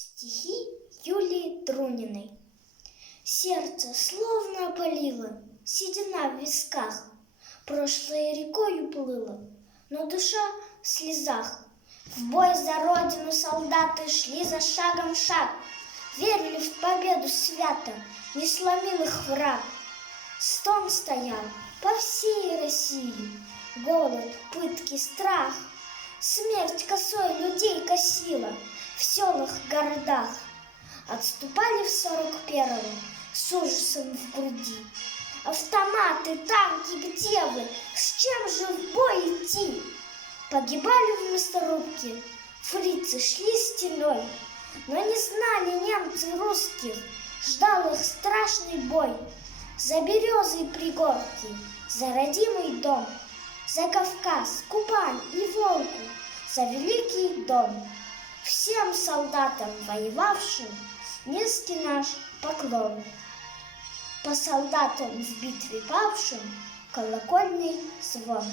Стихи Юлии Друниной. Сердце словно опалило, седина в висках, прошлое рекою плыло, но душа в слезах. В бой за родину солдаты шли за шагом в шаг, верили в победу свято, не сломил их враг. Стон стоял по всей России, голод, пытки, страх. Смерть косой людей косила в селах, городах. Отступали в 41-м с ужасом в груди. Автоматы, танки, где вы? С чем же в бой идти? Погибали в мясорубке, фрицы шли стеной, но не знали немцы русских, ждал их страшный бой. За березы и пригорки, за родимый дом, за Кавказ, Кубань и Волгу, за Великий Дон. Всем солдатам, воевавшим, низкий наш поклон. По солдатам в битве павшим колокольный звон.